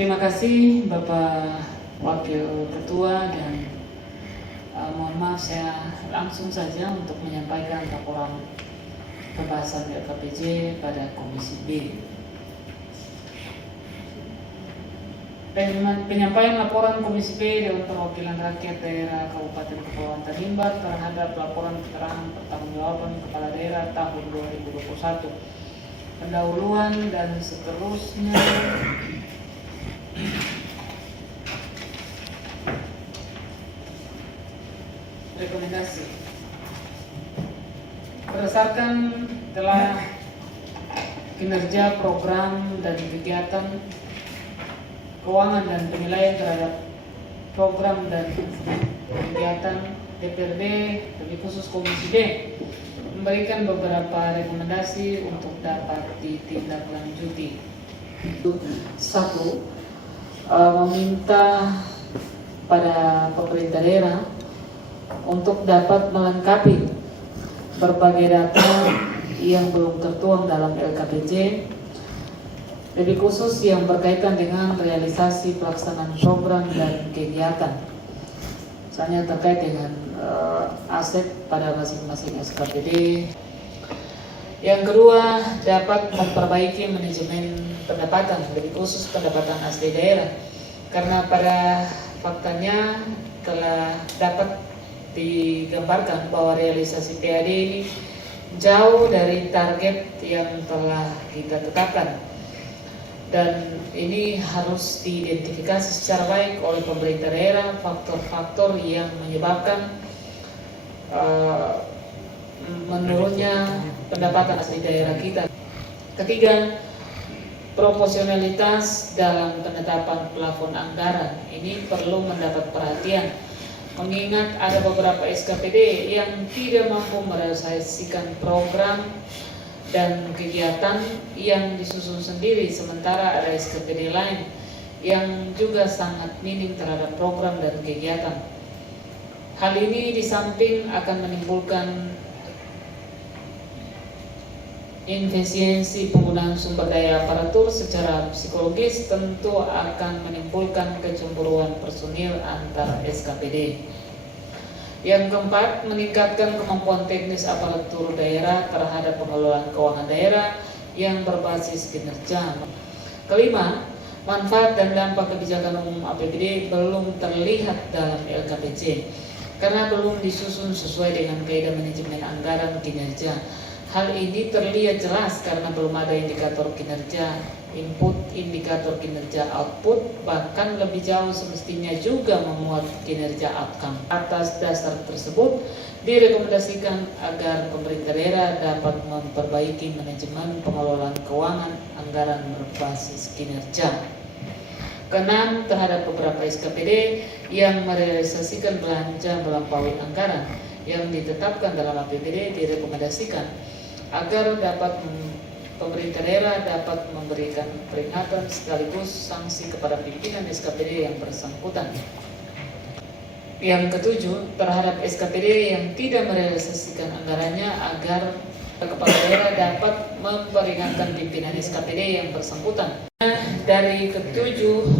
Terima kasih Bapak Wakil Ketua dan mohon maaf saya langsung saja untuk menyampaikan laporan pembahasan LKPJ pada Komisi B. Penyampaian laporan Komisi B Dewan Perwakilan Rakyat Daerah Kabupaten Kepulauan Tanimbar terhadap laporan keterangan pertanggungjawaban Kepala Daerah tahun 2021, pendahuluan dan seterusnya. Rekomendasi berdasarkan telah kinerja program dan kegiatan keuangan dan penilaian terhadap program dan kegiatan DPRD, lebih khusus Komisi D, memberikan beberapa rekomendasi untuk dapat ditindaklanjuti. Satu, meminta pada pemerintah daerah untuk dapat melengkapi berbagai data yang belum tertuang dalam LKPJ, lebih khusus yang berkaitan dengan realisasi pelaksanaan program dan kegiatan, misalnya terkait dengan aset pada masing-masing SKPD. Yang kedua, dapat memperbaiki manajemen pendapatan, lebih khusus pendapatan asli daerah, karena pada faktanya telah dapat digambarkan bahwa realisasi PAD ini jauh dari target yang telah kita tetapkan, dan ini harus diidentifikasi secara baik oleh pemerintah daerah faktor-faktor yang menyebabkan menurunnya pendapatan asli daerah kita. Ketiga, proporsionalitas dalam penetapan plafon anggaran ini perlu mendapat perhatian, mengingat ada beberapa SKPD yang tidak mampu merealisasikan program dan kegiatan yang disusun sendiri, sementara ada SKPD lain yang juga sangat minim terhadap program dan kegiatan. Hal ini di samping akan menimbulkan inefisiensi penggunaan sumber daya aparatur secara psikologis, tentu akan menimbulkan kecemburuan personil antar SKPD. Yang keempat, meningkatkan kemampuan teknis aparatur daerah terhadap pengelolaan keuangan daerah yang berbasis kinerja. Kelima, manfaat dan dampak kebijakan umum APBD belum terlihat dalam LKPJ karena belum disusun sesuai dengan kaidah manajemen anggaran kinerja. Hal ini terlihat jelas karena belum ada indikator kinerja input, indikator kinerja output, bahkan lebih jauh semestinya juga memuat kinerja outcome. Atas dasar tersebut, direkomendasikan agar pemerintah daerah dapat memperbaiki manajemen pengelolaan keuangan anggaran berbasis kinerja. Keenam, terhadap beberapa SKPD yang merealisasikan belanja melampaui anggaran yang ditetapkan dalam APBD, direkomendasikan agar pemerintah daerah dapat memberikan peringatan sekaligus sanksi kepada pimpinan SKPD yang bersangkutan. Yang ketujuh, terhadap SKPD yang tidak merealisasikan anggarannya agar kepala daerah dapat memperingatkan pimpinan SKPD yang bersangkutan. Dari ketujuh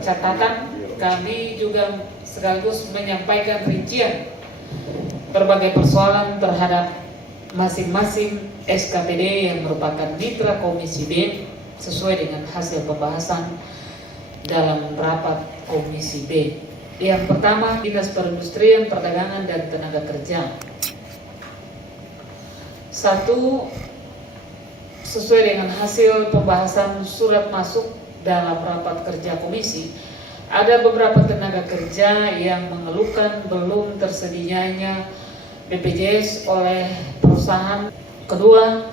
catatan, kami juga sekaligus menyampaikan rincian berbagai persoalan terhadap masing-masing SKPD yang merupakan mitra Komisi B sesuai dengan hasil pembahasan dalam rapat Komisi B. Yang pertama, Dinas Perindustrian, Perdagangan, dan Tenaga Kerja. Satu, sesuai dengan hasil pembahasan surat masuk dalam rapat kerja komisi, ada beberapa tenaga kerja yang mengeluhkan belum tersedianya BPJS oleh perusahaan. Kedua,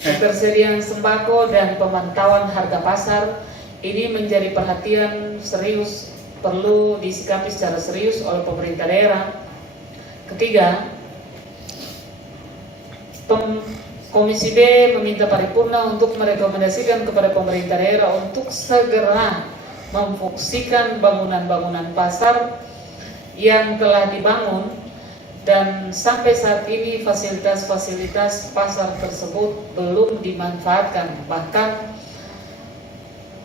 ketersediaan sembako dan pemantauan harga pasar ini menjadi perhatian serius, perlu disikapi secara serius oleh pemerintah daerah. Ketiga, Komisi B meminta paripurna untuk merekomendasikan kepada pemerintah daerah untuk segera memfungsikan bangunan-bangunan pasar yang telah dibangun, dan sampai saat ini fasilitas-fasilitas pasar tersebut belum dimanfaatkan. Bahkan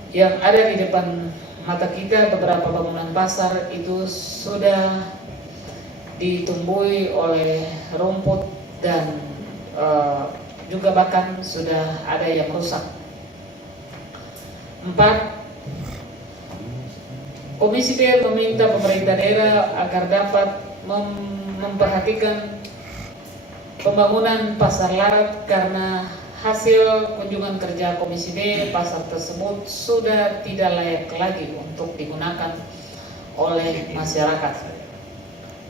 Yang ada di depan mata kita, beberapa bangunan pasar itu sudah ditumbuhi oleh rumput dan juga bahkan sudah ada yang rusak. 4. Komisi B meminta pemerintah daerah agar dapat memperhatikan pembangunan pasar larat karena hasil kunjungan kerja Komisi B, pasar tersebut sudah tidak layak lagi untuk digunakan oleh masyarakat.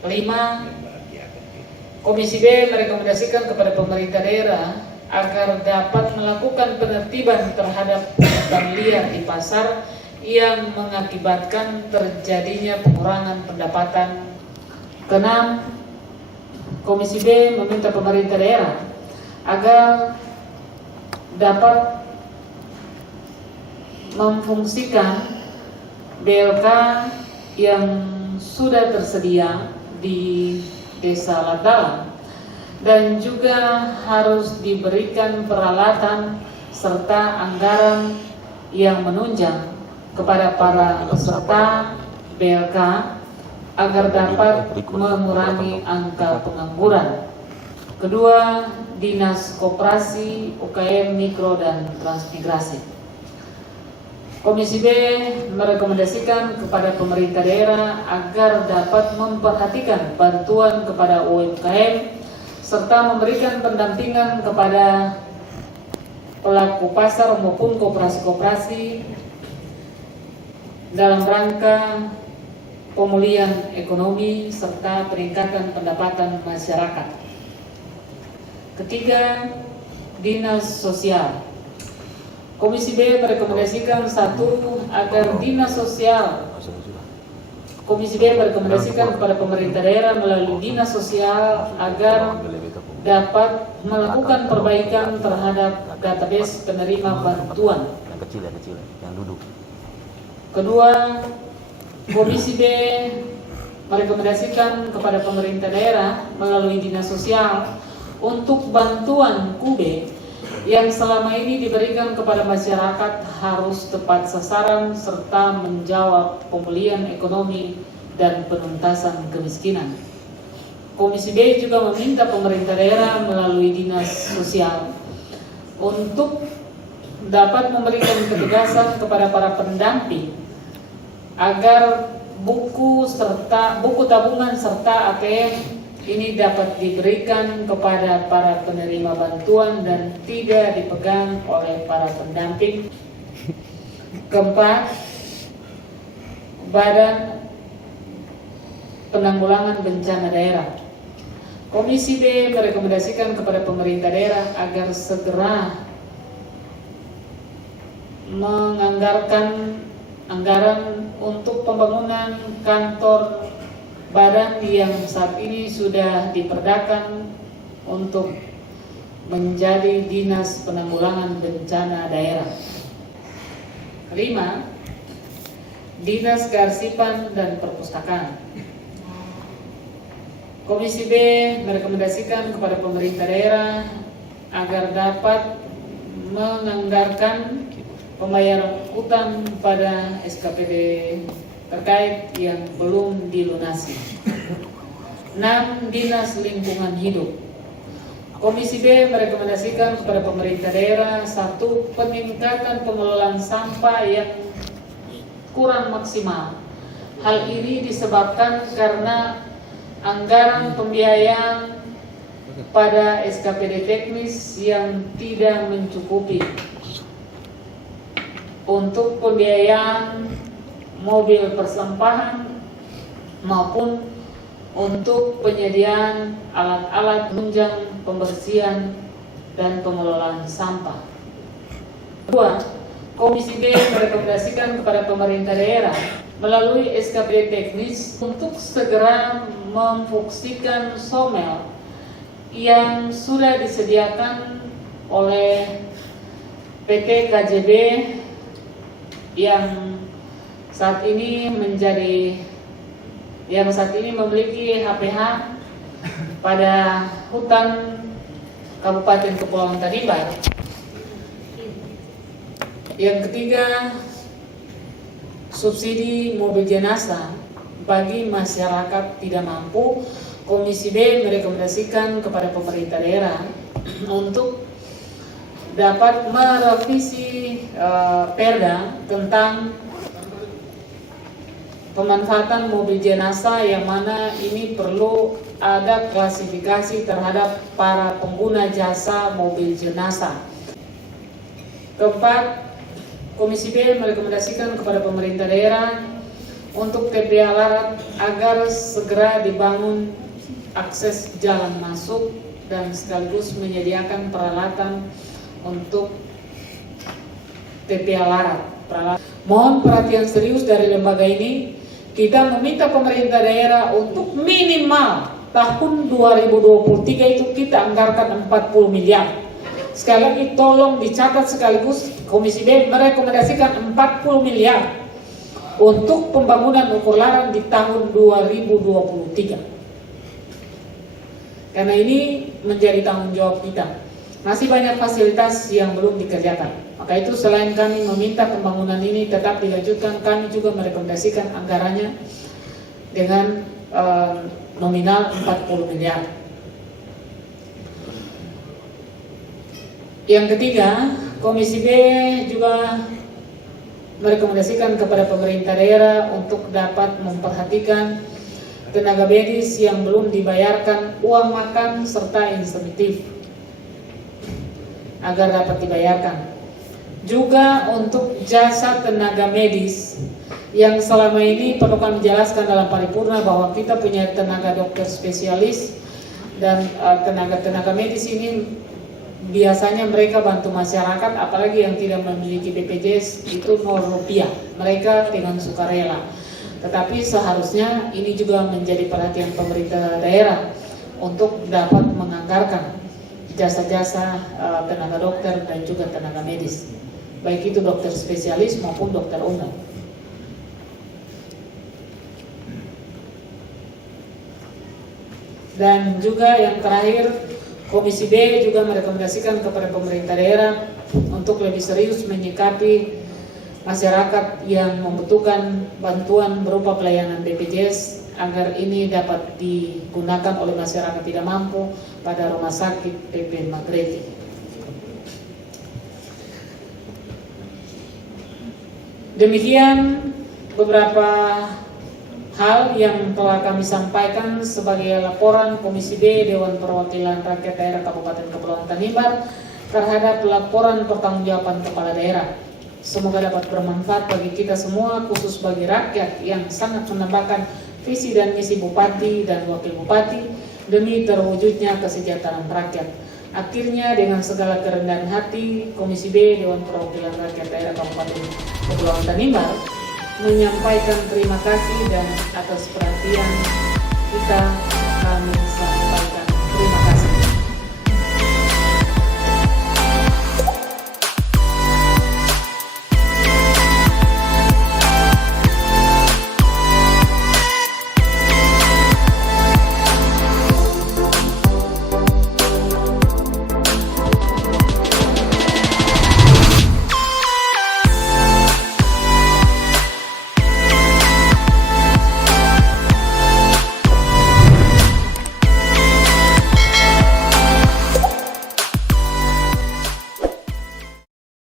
5. Komisi B merekomendasikan kepada pemerintah daerah agar dapat melakukan penertiban terhadap pungutan liar di pasar yang mengakibatkan terjadinya pengurangan pendapatan. 6. Komisi B meminta pemerintah daerah agar dapat memfungsikan BLK yang sudah tersedia di Desa Ladalam dan juga harus diberikan peralatan serta anggaran yang menunjang kepada para peserta BLK agar dapat mengurangi angka pengangguran. Kedua, Dinas Koperasi, UKM, Mikro, dan Transmigrasi. Komisi B merekomendasikan kepada pemerintah daerah agar dapat memperhatikan bantuan kepada UMKM serta memberikan pendampingan kepada pelaku pasar maupun koperasi-koperasi dalam rangka pemulihan ekonomi serta peningkatan pendapatan masyarakat. Ketiga, Dinas Sosial. Komisi B merekomendasikan 1. Agar Dinas Sosial. Komisi B merekomendasikan kepada pemerintah daerah melalui Dinas Sosial agar dapat melakukan perbaikan terhadap database penerima bantuan. Yang kecil, yang duduk. Kedua, Komisi B merekomendasikan kepada pemerintah daerah melalui Dinas Sosial untuk bantuan KUB yang selama ini diberikan kepada masyarakat harus tepat sasaran serta menjawab pemulihan ekonomi dan penuntasan kemiskinan. Komisi B juga meminta pemerintah daerah melalui Dinas Sosial untuk dapat memberikan ketegasan kepada para pendamping agar buku tabungan serta ATM ini dapat diberikan kepada para penerima bantuan dan tidak dipegang oleh para pendamping. Keempat, Badan Penanggulangan Bencana Daerah. Komisi B merekomendasikan kepada pemerintah daerah agar segera menganggarkan anggaran untuk pembangunan kantor badan yang saat ini sudah diperdakan untuk menjadi Dinas Penanggulangan Bencana Daerah. 5. Dinas Kearsipan dan Perpustakaan. Komisi B merekomendasikan kepada pemerintah daerah agar dapat menganggarkan pembayaran utang pada SKPD terkait yang belum dilunasi. 6. Dinas Lingkungan Hidup. Komisi B merekomendasikan kepada pemerintah daerah 1. Peningkatan pengelolaan sampah yang kurang maksimal. Hal ini disebabkan karena anggaran pembiayaan pada SKPD teknis yang tidak mencukupi untuk pembiayaan mobil persampahan maupun untuk penyediaan alat-alat penunjang pembersihan dan pengelolaan sampah. 2. Komisi B merekomendasikan kepada pemerintah daerah melalui SKPD teknis untuk segera memfungsikan somel yang sudah disediakan oleh PT KJB yang saat ini memiliki HPH pada hutan Kabupaten Kepulauan Tanimbar. Yang ketiga, subsidi mobil jenazah bagi masyarakat tidak mampu, Komisi B merekomendasikan kepada pemerintah daerah untuk dapat merevisi perda tentang pemanfaatan mobil jenazah, yang mana ini perlu ada klasifikasi terhadap para pengguna jasa mobil jenazah. Keempat, Komisi B merekomendasikan kepada pemerintah daerah untuk TPA Larat agar segera dibangun akses jalan masuk dan sekaligus menyediakan peralatan untuk TPA Larat. Mohon perhatian serius dari lembaga ini. Kita meminta pemerintah daerah untuk minimal tahun 2023 itu kita anggarkan 40 miliar. Sekali lagi tolong dicatat sekaligus, Komisi B merekomendasikan 40 miliar untuk pembangunan ukur laran di tahun 2023. Karena ini menjadi tanggung jawab kita. Masih banyak fasilitas yang belum dikerjakan. Maka itu selain kami meminta pembangunan ini tetap dilanjutkan, kami juga merekomendasikan anggarannya dengan nominal 40 miliar. Yang ketiga, Komisi B juga merekomendasikan kepada pemerintah daerah untuk dapat memperhatikan tenaga medis yang belum dibayarkan uang makan serta insentif agar dapat dibayarkan. Juga untuk jasa tenaga medis yang selama ini perlu kami jelaskan dalam paripurna bahwa kita punya tenaga dokter spesialis dan tenaga medis ini biasanya mereka bantu masyarakat, apalagi yang tidak memiliki BPJS itu 0 rupiah, mereka dengan sukarela. Tetapi seharusnya ini juga menjadi perhatian pemerintah daerah untuk dapat menganggarkan jasa-jasa tenaga dokter dan juga tenaga medis, baik itu dokter spesialis maupun dokter umum. Dan juga yang terakhir, Komisi B juga merekomendasikan kepada pemerintah daerah untuk lebih serius menyikapi masyarakat yang membutuhkan bantuan berupa pelayanan BPJS agar ini dapat digunakan oleh masyarakat tidak mampu pada rumah sakit PP Magreti. Demikian beberapa hal yang telah kami sampaikan sebagai laporan Komisi B Dewan Perwakilan Rakyat Daerah Kabupaten Kepulauan Tanimbar terhadap laporan pertanggungjawaban kepala daerah. Semoga dapat bermanfaat bagi kita semua, khusus bagi rakyat yang sangat menambahkan visi dan misi Bupati dan Wakil Bupati demi terwujudnya kesejahteraan rakyat. Akhirnya dengan segala kerendahan hati, Komisi B Dewan Perwakilan Rakyat Daerah Kabupaten Kepulauan Tanimbar menyampaikan terima kasih dan atas perhatian kita